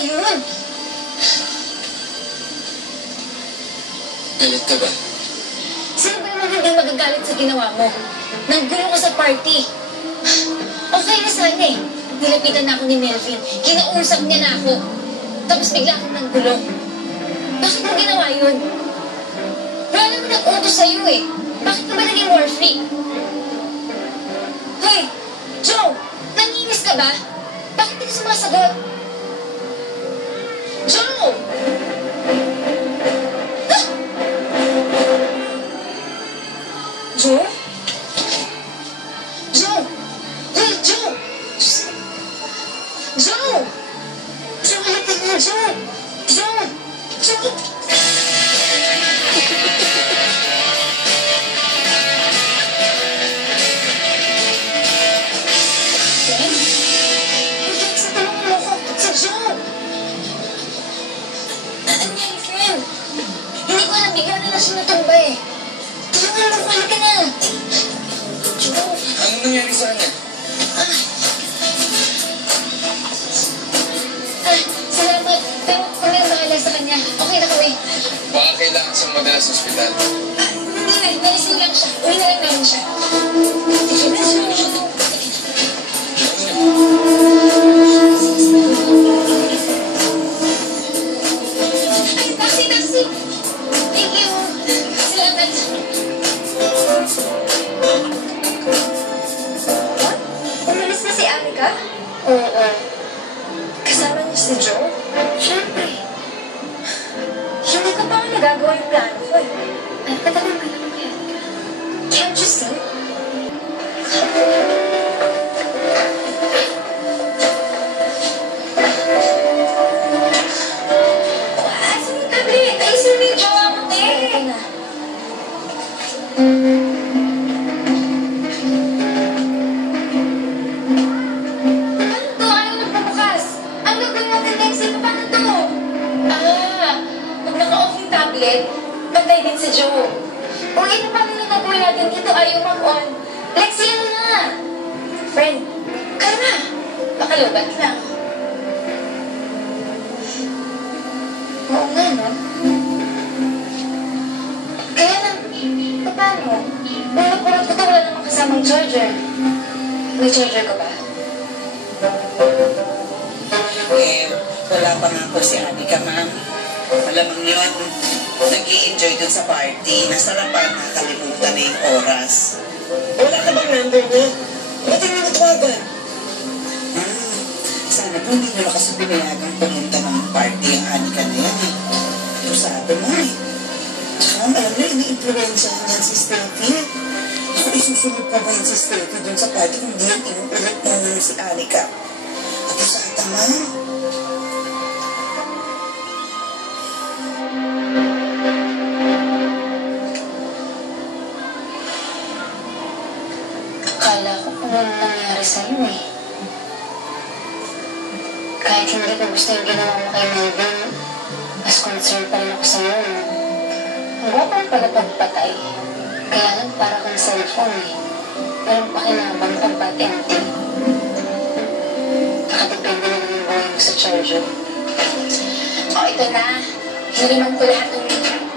yun? Galit ka ba? Sino ba naman hindi magagalit sa ginawa mo? Nanggulo ka sa party. Okay na sana eh. Nilapitan na ako ni Melvin. Kinausap niya na ako. Tapos bigla akong nanggulo. Bakit mo ginawa yun? Wala naman nag-utos sa'yo eh. Bakit ka ba naging war freak? Hoy! Joe! Nanginis ka ba? Bakit di ka sumasagot? Joe! Ah! Joe? Joe! Hey, Joe! Joe! Joe, halapit mo, Joe! Joe! Joe! Bigla na siya natumba eh. Tulungan mo, kuhala ka na. Joe. Anong nangyari sa kanya? Salamat. Pero kami ang bahala sa kanya. Okay na kami. Baka kailangan siyang madala sa ospital. Hindi na. Naising lang siya. Uwi na lang namin siya. Sige na siya. Ay, taxi! Thank you. Salamat. What? Umalis na si Anika? Oo. Kasama niyo si Joe? Siyempre. Hindi ko pa nagagawa yung plano ko eh. Ano ka talagang kailangan kay Anika? Can't you see? Bantay din si Joe. Kung ito pa rin ang gagawin natin dito, ayaw mag-on. Let's yan na! Friend, kaya na. Makalubat lang. Oo nga, no? Kaya lang, paano? Nung napurot ko ito, wala namang kasamang charger. May charger ka ba? Wala pa nga po si Anika, ma'am. Malamang yun. Nag-i-enjoy dun sa party. Nasarapan, nakalimutan na yung oras. Wala ka bang number niya? Ba't hindi mo natawagan? Sana po hindi nyo kasi pinayagang pumunta ng party ang Anika na yan eh. Ito sabi mo eh. Tsaka alam nyo, ini-influensyahan niyan si Steffi. Ako isusunod pa ba yun si Steffi dun sa party kung di yan inuulit mo si Anika? Ito sa atama. Akala ko kung ano nangyari sa'yo eh. Kahit hindi ko gusto yung ginawa mo kay Melvin, mas concerned pa rin ako sa'yo. Ang guwapo pala pagpatay. Kaya lang para kang cellphone eh. Walang pakinabang pagpati-empty. Nakadepende na yung buhay mo sa charger. O, ito na. Hiniman ko lahat ng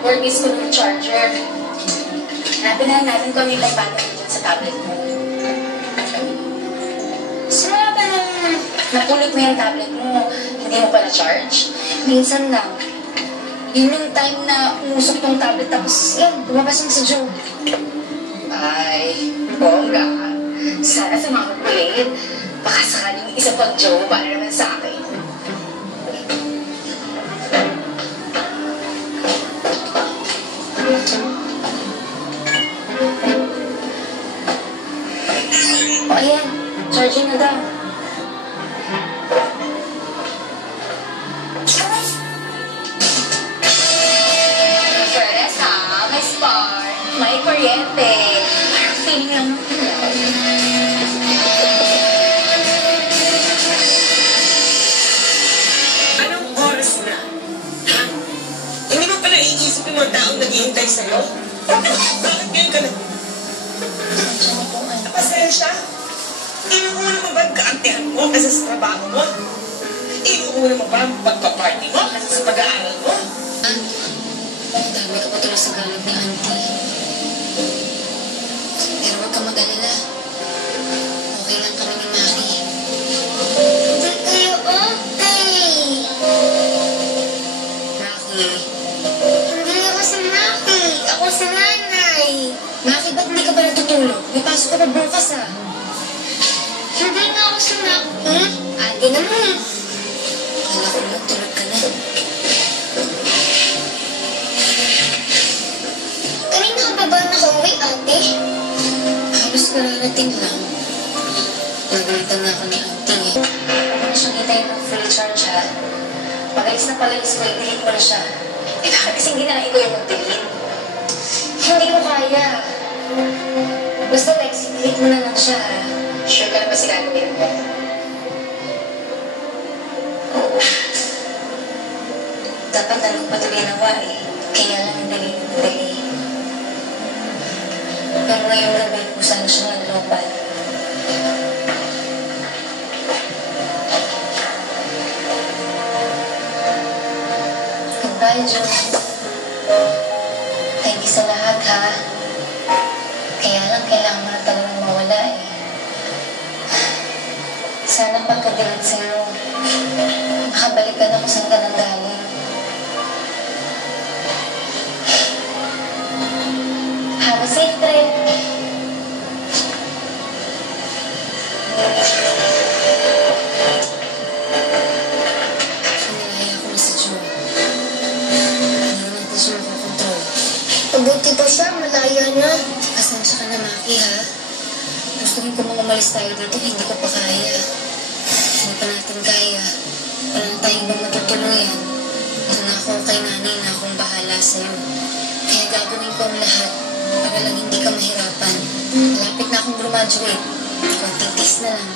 workies ko ng charger. Hanapin na natin kung ano yung battery dyan sa tablet mo. Simula ba nang napulot mo yung tablet mo, hindi mo pa na-charge? Minsan lang. Yun yung time na umusok tong tablet tapos yan, lumabas yung si Joe. Ay, bongga. Sana sa mga kulit. Baka sakaling isa pang Joe para naman sa akin. O ayan, charging na daw. Pwede ha, may spark, may kuryente. Parang feeling lang ng ilaw. Anong oras na? Ha? Hindi mo pa naiisip yung mga taong naghihintay sa'yo? Bakit ngayon ka na? Pasensya? Inuuna mo ba ang kaantihan mo kasi sa trabaho mo? Inuuna mo ba ang pagpaparty mo kasi sa pag-aaral mo? Dami ka pa tuloy sa galit ni Auntie. Pero huwag ka mag-alala. Okay lang kami ni Maki. Hindi kayo okay. Maki. Hindi ako si Maki. Ako si Nanay. Maki, ba't hindi ka ba natutulog? May pasok ka pa bukas Hindi nga ako si Maki. Ate naman. Kala ko lang tulog ka na. Kanina ka pa ba nakauwi, ate? Halos kararating lang. Nagalitan na ako ni auntie. Huwag siyang hintayin ng full charge, ha? Pag-alis na pag-alis ko, i-delete mo na siya. Eh, bakit kasing ginahin ko yung mag-delete? Hindi ko kaya. Basta, Lex, i-delete mo na lang siya, ha? Sure ka na ba sila gawin mo? Oo. Dapat nalong patuloy nawa, Kaya lang dali. Pero ngayong gabi, kusa na siya ng looban. Goodbye, June. Thank you sa lahat, ha? Kaya lang, kailangan mo na talagang mawala, Sana pagka-delete sa'yo, makabalik ka na kung saan ka nang galing. Have a safe trip. Nilaya ko na si Joe. Hindi natin siya makakontrol. Mabuti pa siya, malaya na. Pasensya ka na, Maki, ha? Gusto ko kung umalis tayo dito, hindi ko pa kaya. Hindi pa natin kaya. Wala tayong bang matutuluyan. Ito na ako kay nanay na akong bahala sa'yo. Kaya gagawin ko ang lahat para lang hindi ka mahirapan. Malapit na akong graduate. Konting tiis na lang.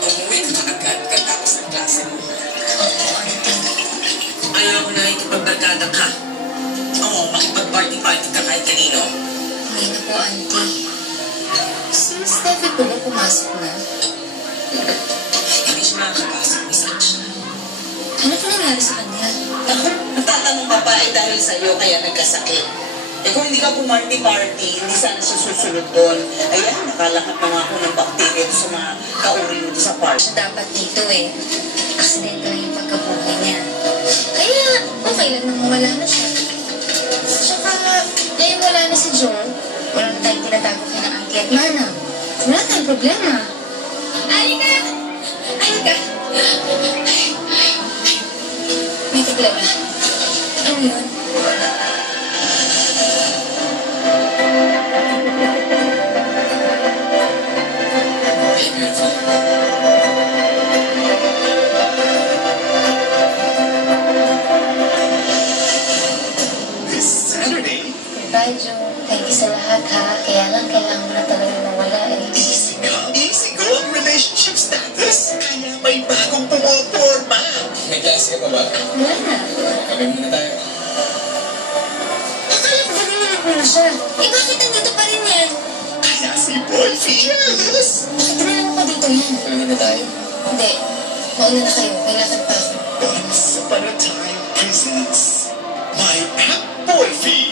Umuwi ka agad katapos ng klase mo. Opo, auntie. Ayaw ko na ikipagbarkada ka. Oo, makipag-party-party ka kahit kanino. Hindi na po, auntie. Si Steffi po ba pumasok na? Hindi siya makakapasok, Miss siya. Ano po nangyari sa kanya? Ako, natatanong ka pa dahil sa'yo kaya nagkasakit. Kung hindi ka pumarty-party, hindi sana siya susunod doon. Ayan, nakalahat na nga ako ng bakterya sa mga kauri mo sa party. Siya dapat dito Accidental yung pagkabuhay niya. Kaya, okay lang nang wala na siya. Tsaka, ngayon wala na si Joe. Wala na tayong tinatago kay na Auntie at Mana. Wala tayong problema. Alika! Alika! May problema. Ano yun? Hey, beautiful. This Saturday, Goodbye, Joe. Thank you sa lahat, ha? Kaya lang, kailangan mo na talaga mawala, easy go ang relationship status. Kaya may bagong pumoporma. May klase ka pa ba? Wala na. Kape muna tayo. Akala ko narinig mo na siya. Bakit nandito pa rin yan? Kaya si Boy Fias. Bakit tinanong ko dito yan? Kape muna tayo. Hindi. Mauna na kayo. May lakad pa ako. Once Upon a Time presents My App Boy Fias.